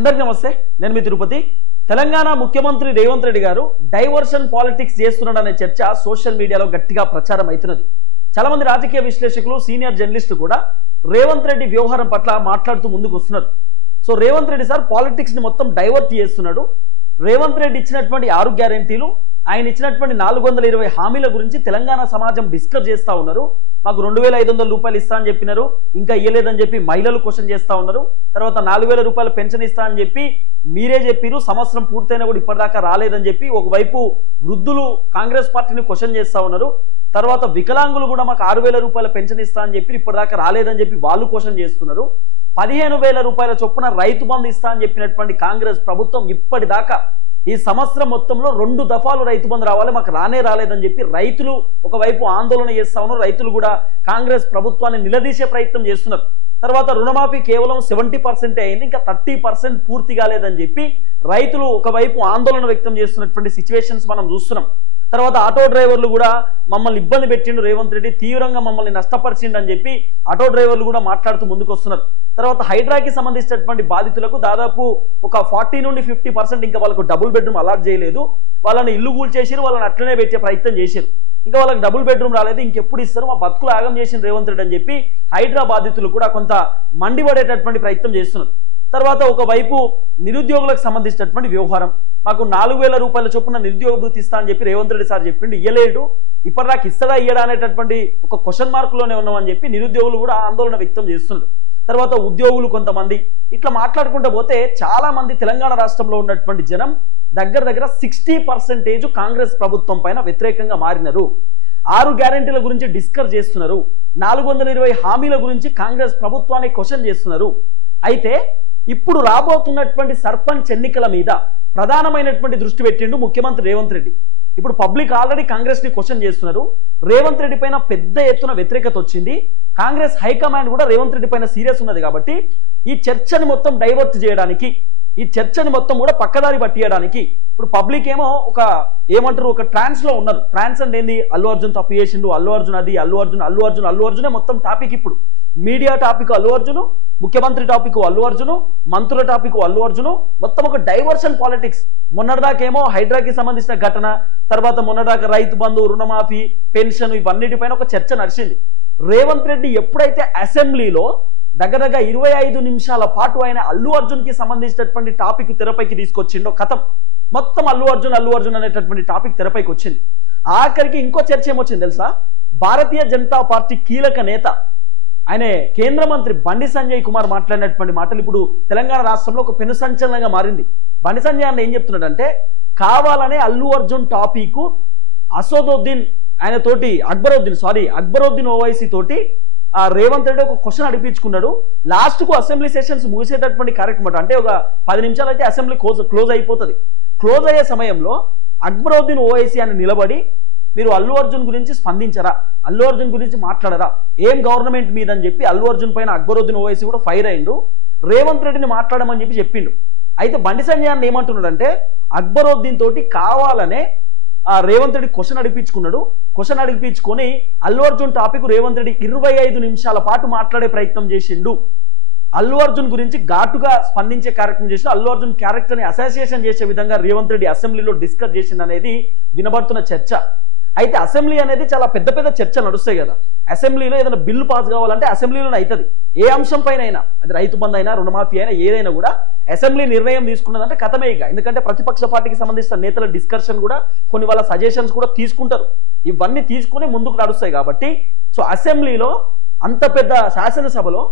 అందరికీ నమస్తే, నేను మీ తిరుపతి. తెలంగాణ ముఖ్యమంత్రి రేవంత్ రెడ్డి గారు డైవర్షన్ పాలిటిక్స్ చేస్తున్నాడనే చర్చ సోషల్ మీడియాలో గట్టిగా ప్రచారం అవుతున్నది. చాలా మంది రాజకీయ విశ్లేషకులు, సీనియర్ జర్నలిస్టులు కూడా రేవంత్ రెడ్డి వ్యవహారం పట్ల మాట్లాడుతూ ముందుకు వస్తున్నారు. So Revanth Reddy sir politics ని మొత్తం డైవర్ట్ చేస్తున్నాడు. రేవంత్ రెడ్డి ఇచ్చినటువంటి 6 గ్యారెంటీలు, ఆయన ఇచ్చినటువంటి 420 హామీల గురించి తెలంగాణ సమాజం డిస్కస్ చేస్తా ఉన్నారు. మాకు 2500 రూపాయలు ఇస్తా అని చెప్పినారు, ఇంకా ఇయ్యలేదని చెప్పి మహిళలు క్వశ్చన్ చేస్తా ఉన్నారు. తర్వాత 4000 రూపాయలు పెన్షన్ ఇస్తా అని చెప్పి మీరే చెప్పారు, సంవత్సరం పూర్తయినా కూడా ఇప్పటిదాకా రాలేదని చెప్పి ఒకవైపు వృద్ధులు కాంగ్రెస్ పార్టీని క్వశ్చన్ చేస్తా ఉన్నారు. తర్వాత వికలాంగులు కూడా మాకు 6000 రూపాయల పెన్షన్ ఇస్తా అని చెప్పి ఇప్పటిదాకా రాలేదని చెప్పి వాళ్ళు క్వశ్చన్ చేస్తున్నారు. 15000 రూపాయల చొప్పున రైతు బంధు ఇస్తా అని చెప్పినటువంటి కాంగ్రెస్ ప్రభుత్వం ఇప్పటిదాకా ఈ సంవత్సరం మొత్తంలో 2 దఫాలు రైతు బంధు రావాలి, మాకు రాలేదని చెప్పి రైతులు ఒకవైపు ఆందోళన చేస్తా ఉన్నారు. రైతులు కూడా కాంగ్రెస్ ప్రభుత్వాన్ని నిలదీసే ప్రయత్నం చేస్తున్నారు. తర్వాత రుణమాఫీ కేవలం 70% అయింది, ఇంకా 30% పూర్తి కాలేదని చెప్పి రైతులు ఒకవైపు ఆందోళన వ్యక్తం చేస్తున్నటువంటి సిచ్యువేషన్స్ మనం చూస్తున్నాం. తర్వాత ఆటో డ్రైవర్లు కూడా మమ్మల్ని ఇబ్బంది పెట్టిండు రేవంత్ రెడ్డి, తీవ్రంగా మమ్మల్ని నష్టపరిచిండు అని చెప్పి ఆటో డ్రైవర్లు కూడా మాట్లాడుతూ ముందుకు వస్తున్నారు. తర్వాత హైడ్రాకి సంబంధించినటువంటి బాధితులకు దాదాపు ఒక 40 నుండి 50% ఇంకా వాళ్ళకు డబుల్ బెడ్రూమ్ అలాట్ చేయలేదు. వాళ్ళని ఇల్లు కూల్చేసారు, వాళ్ళని అట్లనే పెట్టే ప్రయత్నం చేశారు. ఇంకా వాళ్ళకి డబుల్ బెడ్రూమ్ రాలేదు, ఇంకెప్పుడు ఇస్తారు, మా బతుకులు ఆగం చేసిన రేవంత్ రెడ్డి అని చెప్పి హైడ్రా బాధితులు కూడా కొంత మండిపడేటటువంటి ప్రయత్నం చేస్తున్నారు. తర్వాత ఒకవైపు నిరుద్యోగులకు సంబంధించినటువంటి వ్యవహారం, మాకు 4000 రూపాయల చొప్పున నిరుద్యోగ భృతి ఇస్తా అని చెప్పి రేవంత్ రెడ్డి సార్ చెప్పిండు, ఇయ్యలేడు, ఇప్పటిదాకా ఇస్తాడా ఇయ్యడా అనేటటువంటి ఒక క్వశ్చన్ మార్కులోనే ఉన్నామని చెప్పి నిరుద్యోగులు కూడా ఆందోళన వ్యక్తం చేస్తున్నారు. తర్వాత ఉద్యోగులు కొంతమంది ఇట్లా మాట్లాడుకుంటూ పోతే చాలా మంది తెలంగాణ రాష్ట్రంలో ఉన్నటువంటి జనం దగ్గర 60% కాంగ్రెస్ ప్రభుత్వం పైన వ్యతిరేకంగా మారినారు. 6 గ్యారెంటీల గురించి డిస్కస్ చేస్తున్నారు, 420 హామీల గురించి కాంగ్రెస్ ప్రభుత్వాన్ని క్వశ్చన్ చేస్తున్నారు. అయితే ఇప్పుడు రాబోతున్నటువంటి సర్పంచ్ ఎన్నికల మీద ప్రధానమైనటువంటి దృష్టి పెట్టిండు ముఖ్యమంత్రి రేవంత్ రెడ్డి. ఇప్పుడు పబ్లిక్ ఆల్రెడీ కాంగ్రెస్ ని క్వశ్చన్ చేస్తున్నారు. రేవంత్ రెడ్డి పైన పెద్ద ఎత్తున వ్యతిరేకత వచ్చింది. కాంగ్రెస్ హైకమాండ్ కూడా రేవంత్ రెడ్డి పైన సీరియస్ ఉన్నది. కాబట్టి ఈ చర్చని మొత్తం డైవర్ట్ చేయడానికి, ఈ చర్చని మొత్తం కూడా పక్కదారి పట్టియడానికి ఇప్పుడు పబ్లిక్ ఏమో ఒక ట్రాన్స్ లో ఉన్నారు. ట్రాన్స్ అంటే ఏంది? అల్లు అర్జున్ తప్పు చేసిండు, అల్లు అర్జున్ అది, అల్లు అర్జునే మొత్తం టాపిక్. ఇప్పుడు మీడియా టాపిక్ అల్లు అర్జును, ముఖ్యమంత్రి టాపిక్ అల్లు అర్జును, మంత్రుల టాపిక్ అల్లు అర్జును, మొత్తం ఒక డైవర్షన్ పాలిటిక్స్. మొన్నటిదాకేమో హైడ్రాకి సంబంధించిన ఘటన, తర్వాత మొన్నటిదాకా రైతు బంధు, రుణమాఫీ, పెన్షన్, ఇవన్నిటిపైన ఒక చర్చ నడిచింది. రేవంత్ రెడ్డి ఎప్పుడైతే అసెంబ్లీలో దగ్గర 25 నిమిషాల పాటు ఆయన అల్లు అర్జున్ కి సంబంధించినటువంటి టాపిక్ తెరపైకి తీసుకొచ్చిండో కథం, మొత్తం అల్లు అర్జున్ అనేటటువంటి టాపిక్ తెరపైకి వచ్చింది. ఆఖరికి ఇంకో చర్చ ఏమొచ్చింది తెలుసా? భారతీయ జనతా పార్టీ కీలక నేత, ఆయన కేంద్ర మంత్రి బండి సంజయ్ కుమార్ మాట్లాడినటువంటి మాటలు ఇప్పుడు తెలంగాణ రాష్ట్రంలో ఒక పెను సంచలనంగా మారింది. బండి సంజయ్ అన్న ఏం చెప్తున్నాడంటే, కావాలనే అల్లు అర్జున్ టాపిక్ అసదుద్దీన్ ఆయన తోటి అక్బరుద్దీన్ ఓవైసీ తోటి రేవంత్ రెడ్డి ఒక క్వశ్చన్ అడిపించుకున్నాడు. లాస్ట్ కు అసెంబ్లీ సెషన్స్ ముగిసేటటువంటి కార్యక్రమం, అంటే ఒక 10 నిమిషాలు అయితే అసెంబ్లీ క్లోజ్ అయిపోతుంది. క్లోజ్ అయ్యే సమయంలో అక్బరుద్దీన్ ఓవైసీ అని నిలబడి, మీరు అల్లు అర్జున్ గురించి స్పందించరా, అల్లు అర్జున్ గురించి మాట్లాడరా, ఏం గవర్నమెంట్ మీద అని చెప్పి అల్లు అర్జున్ పైన అక్బరుద్దీన్ ఓవైసీ కూడా ఫైర్ అయిండు. రేవంత్ రెడ్డిని మాట్లాడమని చెప్పి చెప్పిండు. అయితే బండి సంజయ్ అన్న ఏమంటున్నాడంటే, అక్బరుద్దీన్ తోటి కావాలనే రేవంత్ రెడ్డి క్వశ్చన్ అడిపించుకొని అల్లు అర్జున్ టాపిక్ రేవంత్ రెడ్డి 25 నిమిషాల పాటు మాట్లాడే ప్రయత్నం చేసిండు. అల్లు అర్జున్ గురించి ఘాటుగా స్పందించే కార్యక్రమం చేసి అల్లు అర్జున్ క్యారెక్టర్ ని అసోసియేషన్ చేసే విధంగా రేవంత్ రెడ్డి అసెంబ్లీలో డిస్కస్ చేసింది అనేది వినబడుతున్న చర్చ. అయితే అసెంబ్లీ అనేది చాలా పెద్ద చర్చ నడుస్తాయి కదా. అసెంబ్లీలో ఏదైనా బిల్లు పాస్ కావాలంటే అసెంబ్లీలోనే అవుతుంది. ఏ అంశం పైన అయినా, అది రైతు బంధు అయినా, రుణమాఫీ అయినా, ఏదైనా కూడా అసెంబ్లీ నిర్ణయం తీసుకున్నదంటే కథమే ఇక. ఎందుకంటే ప్రతిపక్ష పార్టీకి సంబంధించిన నేతల డిస్కషన్ కూడా, కొన్ని వాళ్ళ సజెషన్స్ కూడా తీసుకుంటారు. ఇవన్నీ తీసుకుని ముందుకు నడుస్తాయి కాబట్టి, సో అసెంబ్లీలో అంత పెద్ద శాసనసభలో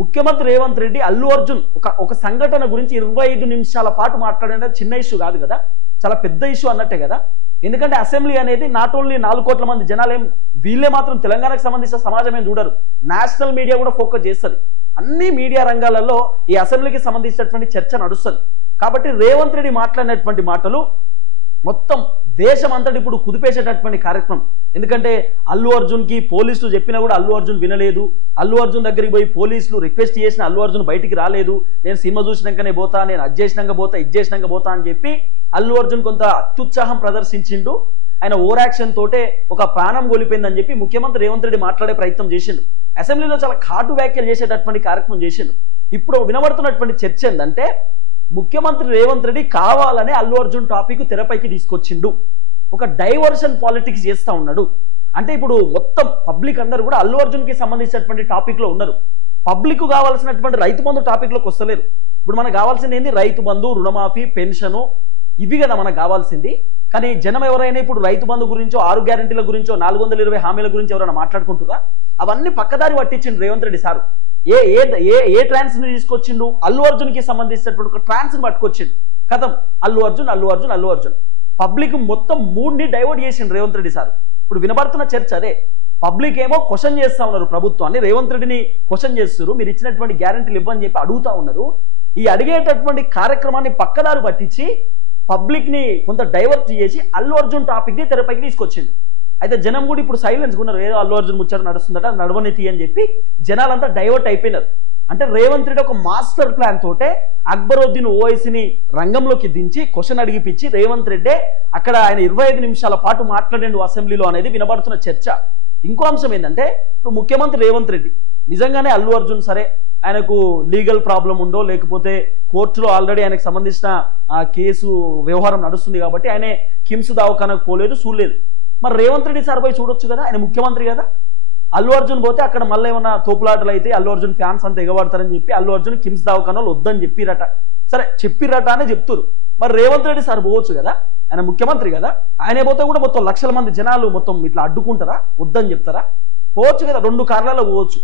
ముఖ్యమంత్రి రేవంత్ రెడ్డి అల్లు అర్జున్ ఒక సంఘటన గురించి 25 నిమిషాల పాటు మాట్లాడే చిన్న ఇష్యూ కాదు కదా, చాలా పెద్ద ఇష్యూ అన్నట్టే కదా. ఎందుకంటే అసెంబ్లీ అనేది నాట్ ఓన్లీ 4 కోట్ల మంది జనాలు, వీళ్ళే మాత్రం తెలంగాణకు సంబంధించిన సమాజం ఏం చూడరు, నేషనల్ మీడియా కూడా ఫోకస్ చేస్తుంది. అన్ని మీడియా రంగాలలో ఈ అసెంబ్లీకి సంబంధించినటువంటి చర్చ నడుస్తుంది. కాబట్టి రేవంత్ రెడ్డి మాట్లాడినటువంటి మాటలు మొత్తం దేశం అంతటి ఇప్పుడు కుదిపేసేటటువంటి కార్యక్రమం. ఎందుకంటే అల్లు అర్జున్ కి పోలీసులు చెప్పినా కూడా అల్లు అర్జున్ వినలేదు. అల్లు అర్జున్ దగ్గరికి పోయి పోలీసులు రిక్వెస్ట్ చేసిన అల్లు అర్జున్ బయటికి రాలేదు. నేను సినిమా చూసినాకనే పోతా, నేను అది చేసినాక పోతా, ఇది చేసినాక పోతా అని చెప్పి అల్లు అర్జున్ కొంత అత్యుత్సాహం ప్రదర్శించిండు. ఆయన ఓవర్ యాక్షన్ తోటే ఒక ప్రాణం కోల్పోయిందని చెప్పి ముఖ్యమంత్రి రేవంత్ రెడ్డి మాట్లాడే ప్రయత్నం చేసిండు. అసెంబ్లీలో చాలా ఘాటు వ్యాఖ్యలు చేసేటటువంటి కార్యక్రమం చేసిండు. ఇప్పుడు వినబడుతున్నటువంటి చర్చ ఏంటంటే ముఖ్యమంత్రి రేవంత్ రెడ్డి కావాలనే అల్లు అర్జున్ టాపిక్ తెరపైకి తీసుకొచ్చిండు. ఒక డైవర్షన్ పాలిటిక్స్ చేస్తా ఉన్నాడు. అంటే ఇప్పుడు మొత్తం పబ్లిక్ అందరూ కూడా అల్లు అర్జున్ కి సంబంధించినటువంటి టాపిక్ లో ఉన్నారు. పబ్లిక్ కావాల్సినటువంటి రైతు బంధు టాపిక్ లోకి వస్తలేరు. ఇప్పుడు మనకు కావాల్సింది ఏంది? రైతు బంధు, రుణమాఫీ, పెన్షను, ఇవి కదా మనకు కావాల్సింది. కానీ జనం ఎవరైనా ఇప్పుడు రైతు బంధు గురించో, 6 గ్యారెంటీల గురించో, 420 హామీల గురించి ఎవరైనా మాట్లాడుకుంటురా? అవన్నీ పక్కదారి పట్టించిండు రేవంత్ రెడ్డి సారు. ఏ ఏ ఏ ఏ ట్రాన్స్ ని తీసుకొచ్చిండు? అల్లు అర్జున్ కి సంబంధించినటువంటి ఒక ట్రాన్స్ ని పట్టుకొచ్చిండు. కథం అల్లు అర్జున్ అల్లు అర్జున్ అల్లు అర్జున్. పబ్లిక్ మొత్తం మూడ్ని డైవర్ట్ చేసిండు రేవంత్ రెడ్డి సార్. ఇప్పుడు వినబడుతున్న చర్చ అదే. పబ్లిక్ ఏమో క్వశ్చన్ చేస్తా ఉన్నారు ప్రభుత్వాన్ని, రేవంత్ రెడ్డిని క్వశ్చన్ చేస్తారు. మీరు ఇచ్చినటువంటి గ్యారెంటీలు ఇవ్వని చెప్పి అడుగుతా ఉన్నారు. ఈ అడిగేటటువంటి కార్యక్రమాన్ని పక్కదారు పట్టించి పబ్లిక్ ని కొంత డైవర్ట్ చేసి అల్లు అర్జున్ టాపిక్ ని తెరపైకి తీసుకొచ్చిండు. అయితే జనం కూడా ఇప్పుడు సైలెన్స్ ఉన్నారు. ఏదో అల్లు అర్జున్ ముచ్చట నడుస్తుందట, నడవనితి అని చెప్పి జనాలంతా డైవర్ట్ అయిపోయినారు. అంటే రేవంత్ రెడ్డి ఒక మాస్టర్ ప్లాన్ తోటే అక్బరుద్దీన్ ఓవైసీని రంగంలోకి దించి క్వశ్చన్ అడిగిపించి రేవంత్ రెడ్డి అక్కడ ఆయన 25 నిమిషాల పాటు మాట్లాడిండు అసెంబ్లీలో అనేది వినబడుతున్న చర్చ. ఇంకో అంశం ఏంటంటే, ఇప్పుడు ముఖ్యమంత్రి రేవంత్ రెడ్డి నిజంగానే అల్లు అర్జున్ సరే ఆయనకు లీగల్ ప్రాబ్లం ఉందో, లేకపోతే కోర్టులో ఆల్రెడీ ఆయనకు సంబంధించిన కేసు వ్యవహారం నడుస్తుంది కాబట్టి ఆయన కిమ్స్ దవాఖానకు పోలేదు, చూడలేదు. మరి రేవంత్ రెడ్డి సార్ పోయి చూడొచ్చు కదా, ఆయన ముఖ్యమంత్రి కదా. అల్లు అర్జున్ పోతే అక్కడ మళ్ళీ ఏమన్నా తోపులాటలు అయితే అల్లు అర్జున్ ఫ్యాన్స్ అంతా ఎగబడతారని చెప్పి అల్లు అర్జున్ కిమ్స్ దవాఖానాలు వద్దని చెప్పిరట. సరే చెప్పిరట అని చెప్తున్నారు. మరి రేవంత్ రెడ్డి సార్ పోవచ్చు కదా, ఆయన ముఖ్యమంత్రి కదా. ఆయన పోతే కూడా మొత్తం లక్షల మంది జనాలు మొత్తం ఇట్లా అడ్డుకుంటారా? వద్దని చెప్తారా? పోవచ్చు కదా, 2 కార్లలో పోవచ్చు,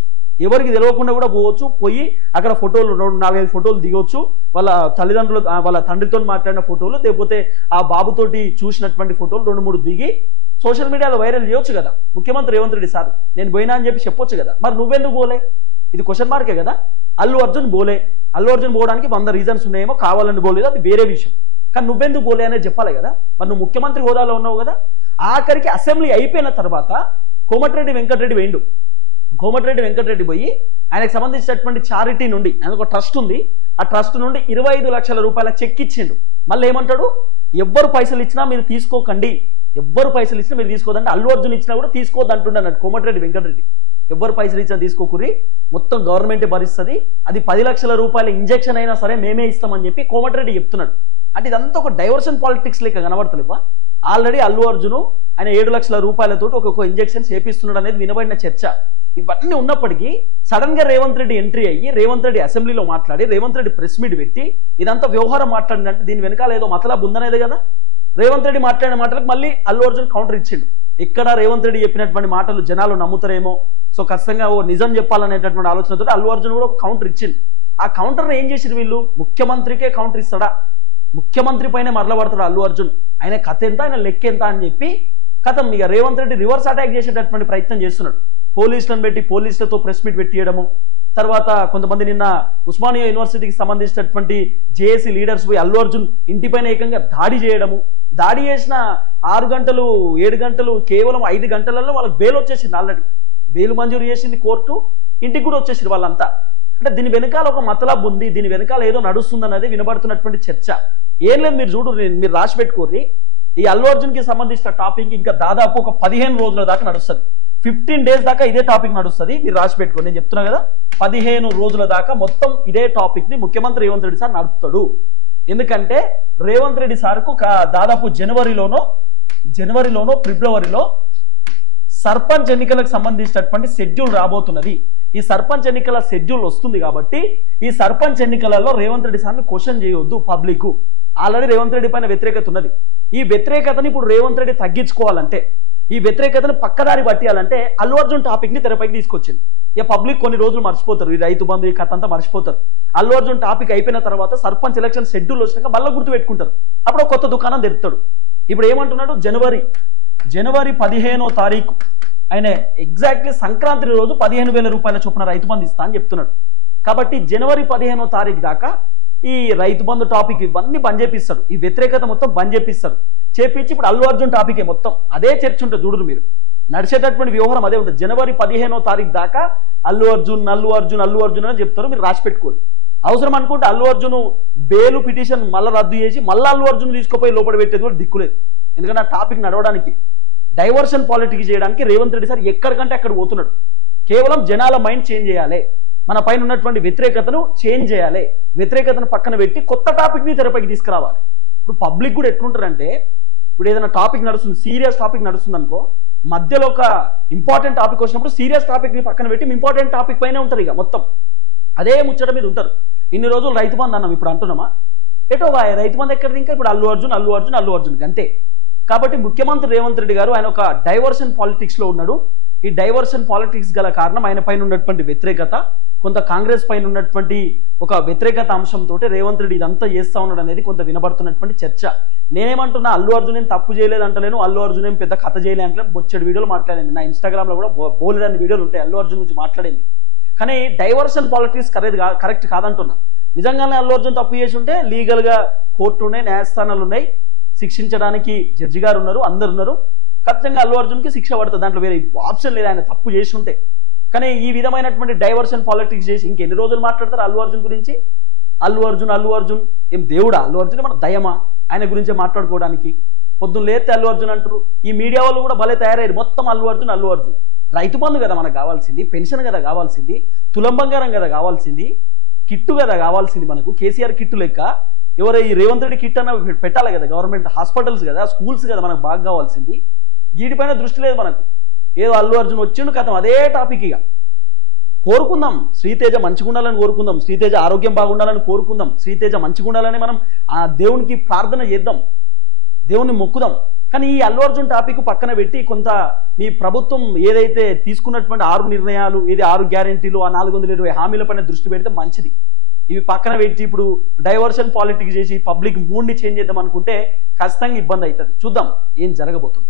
ఎవరికి తెలియకుండా కూడా పోవచ్చు. పోయి అక్కడ ఫోటోలు 4-5 ఫోటోలు దిగవచ్చు. వాళ్ళ తల్లిదండ్రులు, వాళ్ళ తండ్రితో మాట్లాడిన ఫోటోలు, లేకపోతే ఆ బాబుతోటి చూసినటువంటి ఫోటోలు 2-3 దిగి సోషల్ మీడియాలో వైరల్ చేయొచ్చు కదా ముఖ్యమంత్రి రేవంత్ రెడ్డి సార్. నేను పోయినా అని చెప్పి చెప్పొచ్చు కదా. మరి నువ్వెందుకు పోలే? ఇది క్వశ్చన్ మార్కే కదా. అల్లు అర్జున్ పోలే. అల్లు అర్జున్ పోవడానికి 100 రీజన్స్ ఉన్నాయేమో, కావాలని పోలేదు, అది వేరే విషయం. కానీ నువ్వెందుకు పోలే అనేది చెప్పాలి కదా. మరి నువ్వు ముఖ్యమంత్రి హోదాలో ఉన్నావు కదా. ఆఖరికి అసెంబ్లీ అయిపోయిన తర్వాత కోమటిరెడ్డి వెంకటరెడ్డి వేయండు. కోమటిరెడ్డి వెంకటరెడ్డి పోయి ఆయనకు సంబంధించినటువంటి చారిటీ నుండి, ఆయనకు ఒక ట్రస్ట్ ఉంది, ఆ ట్రస్ట్ నుండి 25 లక్షల రూపాయల చెక్ ఇచ్చిండు. మళ్ళీ ఏమంటాడు? ఎవ్వరు పైసలు ఇచ్చినా మీరు తీసుకోకండి, ఎవ్వరు పైసలు ఇచ్చినా మీరు తీసుకోవద్దంటే, అల్లు అర్జున్ ఇచ్చినా కూడా తీసుకోవద్దు అంటున్నాడు కోమటిరెడ్డి వెంకటరెడ్డి. ఎవ్వరు పైసలు ఇచ్చినా తీసుకోకుర్రి, మొత్తం గవర్నమెంటే భరిస్తుంది, అది 10 లక్షల రూపాయల ఇంజెక్షన్ అయినా సరే మేమే ఇస్తామని చెప్పి కోమటిరెడ్డి చెప్తున్నాడు. అంటే ఇదంతా ఒక డైవర్షన్ పాలిటిక్స్ లెక్క కనబడతలేవా? ఆల్రెడీ అల్లు అర్జున్ ఆయన 7 లక్షల రూపాయలతో ఒక్కొక్క ఇంజెక్షన్ చేపిస్తున్నాడు అనేది వినబడిన చర్చ. ఇవన్నీ ఉన్నప్పటికీ సడన్ గా రేవంత్ రెడ్డి ఎంట్రీ అయ్యి, రేవంత్ రెడ్డి అసెంబ్లీలో మాట్లాడి, రేవంత్ రెడ్డి ప్రెస్ మీట్ పెట్టి ఇదంతా వ్యవహారం మాట్లాడిందంటే దీని వెనకాల ఏదో మతలబ్ ఉందనేదే కదా. రేవంత్ రెడ్డి మాట్లాడిన మాటలకు మళ్ళీ అల్లు అర్జున్ కౌంటర్ ఇచ్చిండు. ఇక్కడ రేవంత్ రెడ్డి చెప్పినటువంటి మాటలు జనాలు నమ్ముతారేమో, సో ఖచ్చితంగా ఓ నిజం చెప్పాలనేటటువంటి ఆలోచనతో అల్లు అర్జున్ కూడా ఒక కౌంటర్ ఇచ్చిండు. ఆ కౌంటర్ ఏం చేసిరు వీళ్ళు? ముఖ్యమంత్రికే కౌంటర్ ఇస్తాడా, ముఖ్యమంత్రి పైన మరలబడతాడు అల్లు అర్జున్, ఆయన కథ ఎంత, ఆయన లెక్క ఎంత అని చెప్పి కథం ఇక రేవంత్ రెడ్డి రివర్స్ అటాక్ చేసేటటువంటి ప్రయత్నం చేస్తున్నాడు. పోలీసులను పెట్టి, పోలీసులతో ప్రెస్ మీట్ పెట్టియడము, తర్వాత కొంతమంది నిన్న ఉస్మానియా యూనివర్సిటీకి సంబంధించినటువంటి జేఏసీ లీడర్స్ పోయి అల్లు అర్జున్ ఇంటిపైన ఏకంగా దాడి చేయడము. దాడి చేసిన 6 గంటలు 7 గంటలు కేవలం 5 గంటలలో వాళ్ళకి బెయిల్ వచ్చేసింది. ఆల్రెడీ బెయిల్ మంజూరు చేసింది కోర్టు, ఇంటికి కూడా వచ్చేసింది వాళ్ళంతా. అంటే దీని వెనకాల ఒక మతలబ్ ఉంది, దీని వెనకాల ఏదో నడుస్తుంది అన్నది వినబడుతున్నటువంటి చర్చ. ఏం లేదు, మీరు చూడు, మీరు రాసి పెట్టుకోర్రి. ఈ అల్లు అర్జున్ కి సంబంధించిన టాపిక్ ఇంకా దాదాపు ఒక 15 రోజుల దాకా నడుస్తుంది. 15 డేస్ దాకా ఇదే టాపిక్ నడుస్తుంది. మీరు రాసి పెట్టుకోండి, నేను చెప్తున్నా కదా. 15 రోజుల దాకా మొత్తం ఇదే టాపిక్ ని ముఖ్యమంత్రి రేవంత్ రెడ్డి సార్ నడుపుతాడు. ఎందుకంటే రేవంత్ రెడ్డి సార్కు దాదాపు జనవరిలోనో ఫిబ్రవరిలో సర్పంచ్ ఎన్నికలకు సంబంధించినటువంటి షెడ్యూల్ రాబోతున్నది. ఈ సర్పంచ్ ఎన్నికల షెడ్యూల్ వస్తుంది కాబట్టి ఈ సర్పంచ్ ఎన్నికలలో రేవంత్ రెడ్డి సార్ని క్వశ్చన్ చేయొద్దు పబ్లిక్. ఆల్రెడీ రేవంత్ రెడ్డి పైన వ్యతిరేకత ఉన్నది. ఈ వ్యతిరేకతని ఇప్పుడు రేవంత్ రెడ్డి తగ్గించుకోవాలంటే, ఈ వ్యతిరేకతను పక్కదారి పట్టియాలంటే అల్లు అర్జున్ టాపిక్ ని తెరపైకి తీసుకొచ్చింది. ఇక పబ్లిక్ కొన్ని రోజులు మర్చిపోతారు, ఈ రైతు బంధు ఈ కథ అంతా మర్చిపోతారు. అల్లు అర్జున్ టాపిక్ అయిపోయిన తర్వాత సర్పంచ్ ఎలక్షన్ షెడ్యూల్ వచ్చినాక మళ్ళీ గుర్తు పెట్టుకుంటారు. అప్పుడు కొత్త దుకాణం తెరుతాడు. ఇప్పుడు ఏమంటున్నాడు? జనవరి 15వ తారీఖు ఆయన ఎగ్జాక్ట్లీ సంక్రాంతి రోజు 15,000 రూపాయల చొప్పున రైతు బంధు ఇస్తా అని చెప్తున్నాడు. కాబట్టి జనవరి 15వ తారీఖు దాకా ఈ రైతు బంధు టాపిక్ ఇవన్నీ బంద్ చేపిస్తాడు, ఈ వ్యతిరేకత మొత్తం బంద్ చేపిస్తాడు. చేపించి ఇప్పుడు అల్లు అర్జున్ టాపికే మొత్తం అదే చర్చ ఉంటుంది. చూడరు మీరు, నడిచేటటువంటి వ్యవహారం అదే ఉంటుంది. జనవరి 15వ తారీఖు దాకా అల్లు అర్జున్ అని చెప్తారు. మీరు రాసి పెట్టుకోరు. అవసరం అనుకుంటే అల్లు అర్జున్ బెయిల్ పిటిషన్ మళ్ళీ రద్దు చేసి మళ్ళీ అల్లు అర్జున్ తీసుకుపోయి లోపల పెట్టేది కూడా దిక్కులేదు. ఎందుకంటే ఆ టాపిక్ నడవడానికి, డైవర్షన్ పాలిటిక్స్ చేయడానికి రేవంత్ రెడ్డి సార్ ఎక్కడికంటే అక్కడ పోతున్నాడు. కేవలం జనాల మైండ్ చేంజ్ చేయాలి. మన పైన ఉన్నటువంటి వ్యతిరేకతను చేంజ్ చేయాలి, వ్యతిరేకతను పక్కన పెట్టి కొత్త టాపిక్ని తెరపైకి తీసుకురావాలి. ఇప్పుడు పబ్లిక్ కూడా ఎట్లుంటారంటే, ఇప్పుడు ఏదైనా టాపిక్ నడుస్తుంది, సీరియస్ టాపిక్ నడుస్తుంది అనుకో, మధ్యలో ఒక ఇంపార్టెంట్ టాపిక్ వచ్చినప్పుడు సీరియస్ టాపిక్ని పక్కన పెట్టి ఇంపార్టెంట్ టాపిక్ పైనే ఉంటారు. ఇక మొత్తం అదే ముచ్చట మీద ఉంటారు. ఇన్ని రోజులు రైతు బంధు అన్నాం, ఇప్పుడు అంటున్నామా? ఎటో రైతు బంధు ఎక్కడిది? ఇంకా ఇప్పుడు అల్లు అర్జున్ అంతే. కాబట్టి ముఖ్యమంత్రి రేవంత్ రెడ్డి గారు ఆయన ఒక డైవర్షన్ పాలిటిక్స్ లో ఉన్నాడు. ఈ డైవర్షన్ పాలిటిక్స్ గల కారణం ఆయన పైన ఉన్నటువంటి వ్యతిరేకత, కొంత కాంగ్రెస్ పైన ఉన్నటువంటి ఒక వ్యతిరేకత అంశంతో రేవంత్ రెడ్డి ఇదంతా చేస్తా ఉన్నాడు అనేది కొంత వినబడుతున్నటువంటి చర్చ. నేనేమంటున్నా, అల్లు అర్జున్ ఏం తప్పు చేయలేదు అంటలేను, అల్లు అర్జున్ ఏం పెద్ద కథ చేయలేదు అంటే బొచ్చడి వీడియోలు మాట్లాడింది. నా ఇన్స్టాగ్రామ్ లో కూడా బోలెడన్ని వీడియోలు ఉంటాయి అల్లు అర్జున్ గురించి మాట్లాడింది. కానీ డైవర్షన్ పాలిటిక్స్ కరెక్ట్ కాదంటున్నా. నిజంగానే అల్లు అర్జున్ తప్పు చేసి ఉంటే లీగల్ గా కోర్టు ఉన్నాయి, న్యాయస్థానాలు ఉన్నాయి, శిక్షించడానికి జడ్జి గారు ఉన్నారు, అందరు ఉన్నారు. ఖచ్చితంగా అల్లు అర్జున్కి శిక్ష పడుతుంది, దాంట్లో వేరే ఆప్షన్ లేదు ఆయన తప్పు చేసి ఉంటే. కానీ ఈ విధమైనటువంటి డైవర్షన్ పాలిటిక్స్ చేసి ఇంకెన్ని రోజులు మాట్లాడతారు అల్లు అర్జున్ గురించి? అల్లు అర్జున్ ఏం దేవుడా? అల్లు అర్జున్ మన దయమా ఆయన గురించే మాట్లాడుకోవడానికి? పొద్దున్న లేతే అల్లు అర్జున్ అంటారు. ఈ మీడియా వాళ్ళు కూడా భలే తయారయ్యారు, మొత్తం అల్లు అర్జున్. రైతు బంధు కదా మనకు కావాల్సింది, పెన్షన్ కదా కావాల్సింది, తులం బంగారం కదా కావాల్సింది, కిట్టు కదా కావాల్సింది మనకు, కేసీఆర్ కిట్టు లెక్క. ఎవరో ఈ రేవంత్ రెడ్డి కిట్ అన్న పెట్టాలి కదా, గవర్నమెంట్ హాస్పిటల్స్ కదా, స్కూల్స్ కదా మనకు బాగా కావాల్సింది. వీటిపైన దృష్టి లేదు మనకు. ఏదో అల్లు అర్జున్ వచ్చిండు కథం అదే టాపిక్. ఇక కోరుకుందాం శ్రీతేజ మంచిగా ఉండాలని కోరుకుందాం, శ్రీతేజ ఆరోగ్యం బాగుండాలని కోరుకుందాం, శ్రీతేజ మంచిగా ఉండాలని మనం ఆ దేవునికి ప్రార్థన చేద్దాం, దేవుని మొక్కుదాం. కానీ ఈ అల్లు అర్జున్ టాపిక్ పక్కన పెట్టి కొంత మీ ప్రభుత్వం ఏదైతే తీసుకున్నటువంటి 6 నిర్ణయాలు, ఏది 6 గ్యారెంటీలు, ఆ 420 హామీల పైన దృష్టి పెడితే మంచిది. ఇవి పక్కన పెట్టి ఇప్పుడు డైవర్షన్ పాలిటిక్స్ చేసి పబ్లిక్ మూడ్ని చేంజ్ చేద్దాం అనుకుంటే ఖచ్చితంగా ఇబ్బంది అవుతుంది. చూద్దాం ఏం జరగబోతుంది.